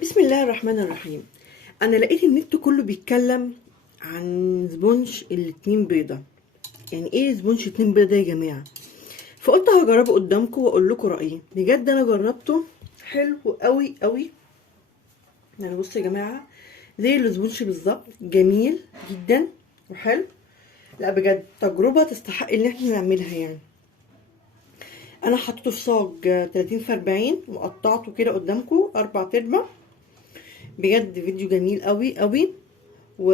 بسم الله الرحمن الرحيم. انا لقيت النت كله بيتكلم عن سبونج الاتنين بيضة. يعني ايه سبونج اتنين بيضة يا جماعة؟ فقلت هجربه قدامكم واقول لكم رايي. بجد انا جربته حلو قوي قوي. يعني بصوا يا جماعة، زي السبونج بالظبط، جميل جدا وحلو. لا بجد تجربة تستحق ان احنا نعملها. يعني انا حطيته في صاج 30 في 40 وقطعته كده قدامكم 4 بجد فيديو جميل قوي قوي و...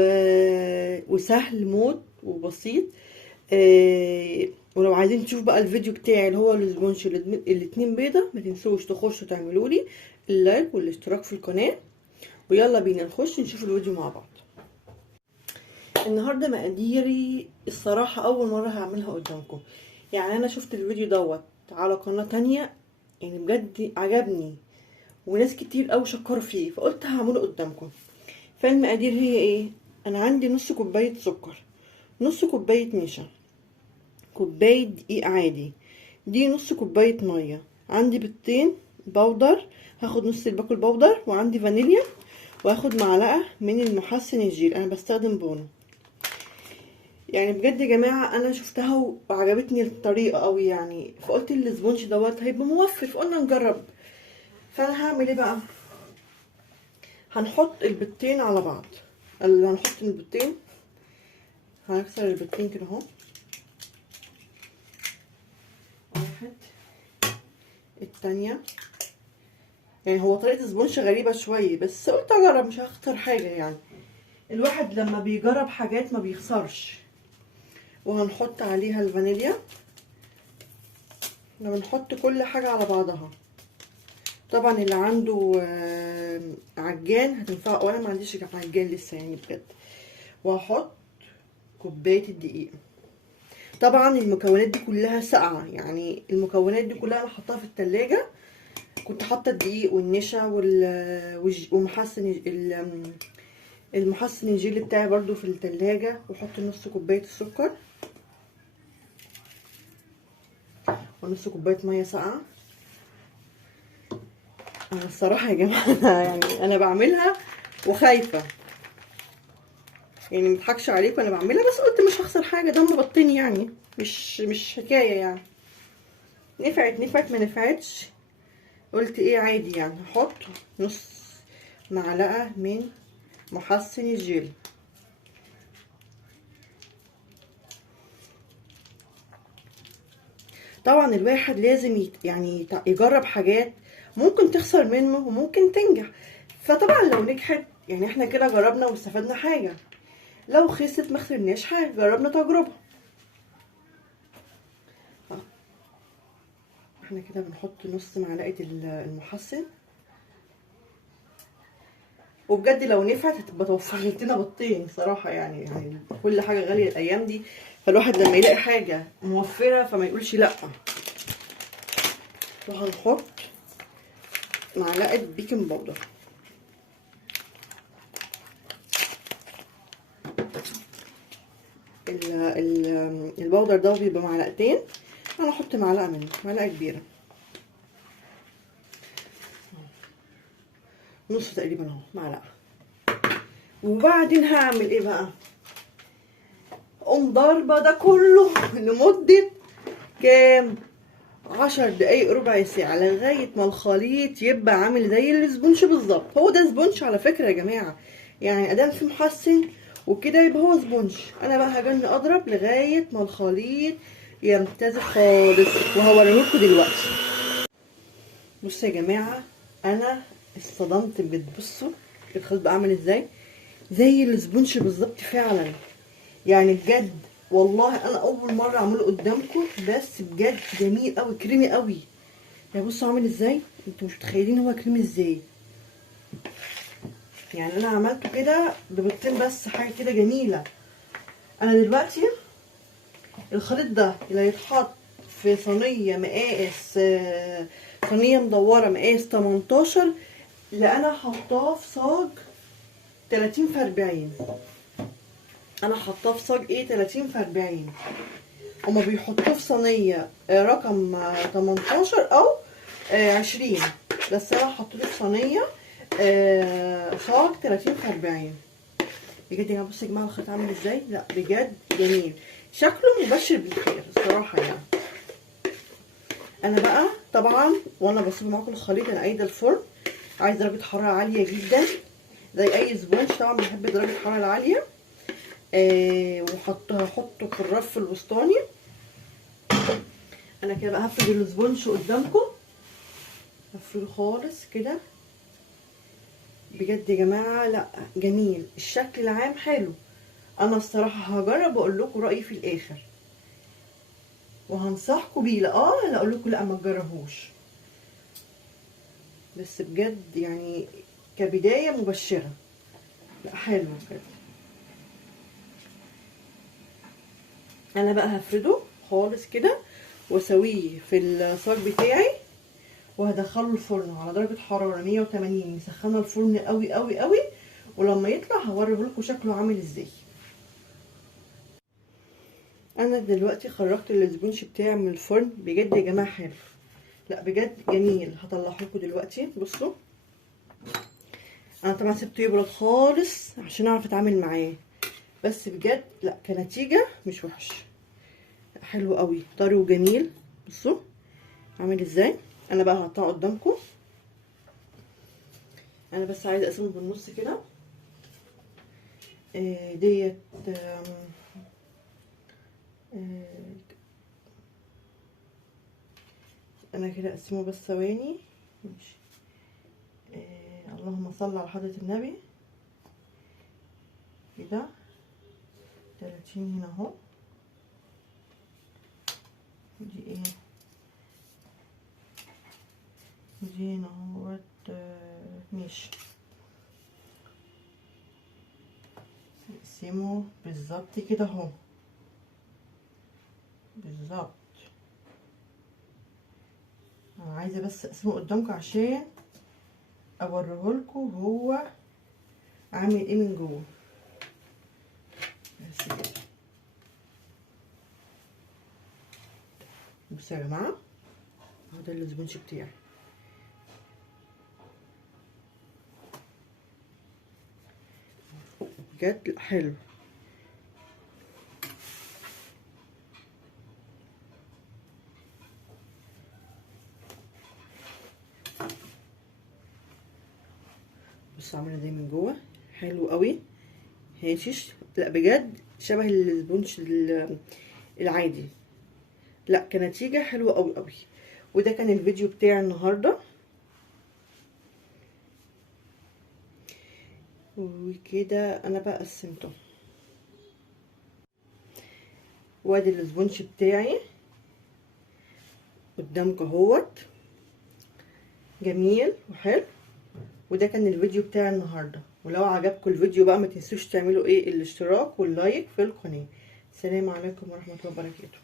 وسهل موت وبسيط. ولو عايزين تشوفوا بقى الفيديو بتاعي اللي هو الاسبونج الاتنين بيضة، ما تنسوش تخشوا تعملوا لي اللايك والاشتراك في القناة. ويلا بينا نخش نشوف الفيديو مع بعض. النهارده مقاديري الصراحة اول مرة هعملها قدامكم. يعني انا شفت الفيديو دوت على قناة تانية، يعني بجد عجبني وناس كتير قوي شكروا فيه، فقلت هعمله قدامكم. فالمقادير هي ايه؟ انا عندي نص كوبايه سكر، نص كوبايه نشا، كوبايه دقيق عادي، دي نص كوبايه ميه، عندي بيضتين بودر، هاخد نص الباكل بودر، وعندي فانيليا، وهاخد معلقه من المحسن الجيل، انا بستخدم بونو. يعني بجد يا جماعه انا شفتها وعجبتني الطريقه قوي، يعني فقلت الاسبونج دوت هيبقى موفر، فقلنا نجرب. فانا هعمل ايه بقى؟ هنحط البيضتين على بعض. هنحط البيضتين، هنكسر البيضتين كده اهو، واحد، التانية. يعني هو طريقة سبونش غريبة شوية، بس قلت اجرب مش هخسر حاجة يعني. الواحد لما بيجرب حاجات ما بيخسرش. وهنحط عليها الفانيليا، لما نحط كل حاجة على بعضها. طبعا اللي عنده عجان هتنفع، وانا ما عنديش عجان لسه يعني بجد. وهحط كوباية الدقيق. طبعا المكونات دي كلها ساقعة، يعني المكونات دي كلها انا حطاها في التلاجة. كنت حاطه الدقيق والنشا ومحسن المحسن الجيلي بتاعي برضو في التلاجة. وحط نص كوبايه السكر ونص كوبايه ميه ساقعه. انا الصراحه يا جماعه يعني انا بعملها وخايفه، يعني مضحكش عليكم، انا بعملها بس قلت مش هخسر حاجه، ده هم بطين يعني، مش حكايه يعني. نفعت ما نفعتش، قلت ايه عادي يعني. هحط نص معلقه من محسن الجيل. طبعا الواحد لازم يعني يجرب حاجات ممكن تخسر منه وممكن تنجح. فطبعا لو نجحت يعني احنا كده جربنا واستفدنا حاجة، لو خسرت ما خسرناش حاجة، جربنا تجربة. احنا كده بنحط نص معلقة المحسن. وبجد لو نفعت هتبقى توفرت لنا بطين صراحة، يعني كل حاجة غالية الايام دي، فالواحد لما يلاقي حاجة موفرة فما يقولش لا. وهنحط معلقة بيكنج باودر. البودر ده بيبقى معلقتين، انا احط معلقه منه، معلقه كبيره، نص تقريبا اهو، معلقه. وبعدين هعمل ايه بقى؟ اقوم ضاربه ده كله لمده كام، 10 دقايق ربع ساعه، لغايه ما الخليط يبقى عامل زي الاسبونج بالظبط. هو ده سبونج على فكره يا جماعه، يعني ادام في محسن وكده يبقى هو سبونج. انا بقى هجن اضرب لغايه ما الخليط يمتزج خالص، وهوريهولكوا دلوقتي. بصوا يا جماعه انا اصطدمت بجد. بصوا الخليط بقى عامل ازاي، زي السبونج بالظبط فعلا. يعني بجد والله انا اول مره اعمله قدامكم، بس بجد جميل قوي، كريمي قوي. يعني بصوا عامل ازاي، انتوا مش متخيلين هو كريمي ازاي. يعني انا عملته كده ببيضتين بس، حاجه كده جميله. انا دلوقتي الخليط ده اللي هيتحط في صينيه مقاس صينيه مدوره مقاس 18، اللي انا حطاه في صاج 30 في 40. انا حطاه في صاج ايه 30 في 40. هما بيحطوه في صينيه رقم 18 او 20، بس انا حطيته في صينيه صاج 30 في 40. بجد يا جماعه بصوا يا جماعه الخيط عامل ازاي، لا بجد جميل، شكله مبشر بالخير الصراحه يعني. انا بقى طبعا وانا بصب معاكم الخليط انا قايده الفرن عايز درجه حراره عاليه جدا زي اي سبونج، طبعا بحب درجه الحراره العاليه. هحطه في الرف الوسطاني. انا كده بقى هفرد السبونج قدامكم، هفرده خالص كده. بجد يا جماعه لا جميل، الشكل العام حلو. انا الصراحه هجرب واقول لكم رايي في الاخر، وهنصحكم بيه. لا اقول لكم لا ما تجربوش، بس بجد يعني كبدايه مبشره، لا حلو كده. انا بقى هفرده خالص كده واسويه في الصاج بتاعي، وهدخله الفرن على درجه حراره 180. مسخنه الفرن قوي قوي قوي، ولما يطلع هوريه لكم شكله عامل ازاي. انا دلوقتي خرجت الاسبونج بتاعي من الفرن، بجد يا جماعه حلو، لا بجد جميل. هطلعه لكم دلوقتي. بصوا انا طبعا سبته يبرد خالص عشان اعرف اتعامل معاه، بس بجد لا كنتيجه مش وحش، حلو قوي طري وجميل. بصوا عامل ازاي. انا بقى هقطعه قدامكم. انا بس عايزه اقسمه بالنص كده. ديت انا كده اقسمه بس ثواني. ماشي. اللهم صل على حضرة النبي. كده 30 هنا اهو. دي ايه دي هنا اهوت. ماشي نقسمه بالظبط كده اهو، بالظبط. انا عايزه بس اقسمه قدامكم عشان اوريهولكوا هو عامل ايه من جوه. بس كده. بصوا يا جماعه اهو ده الاسبونج بتاعي، بجد حلو. بصوا عامله ازاي من جوه، حلو قوي هاشش، لا بجد شبه الاسبونج العادي، لا كنتيجه حلوه قوي قوي. وده كان الفيديو بتاعي النهارده، وكده انا بقى قسمته. وادي الاسبونج بتاعي قدامكم اهوت، جميل وحلو. وده كان الفيديو بتاعي النهارده، ولو عجبكم الفيديو بقى ما تنسوش تعملوا ايه الاشتراك واللايك في القناه. السلام عليكم ورحمه الله وبركاته.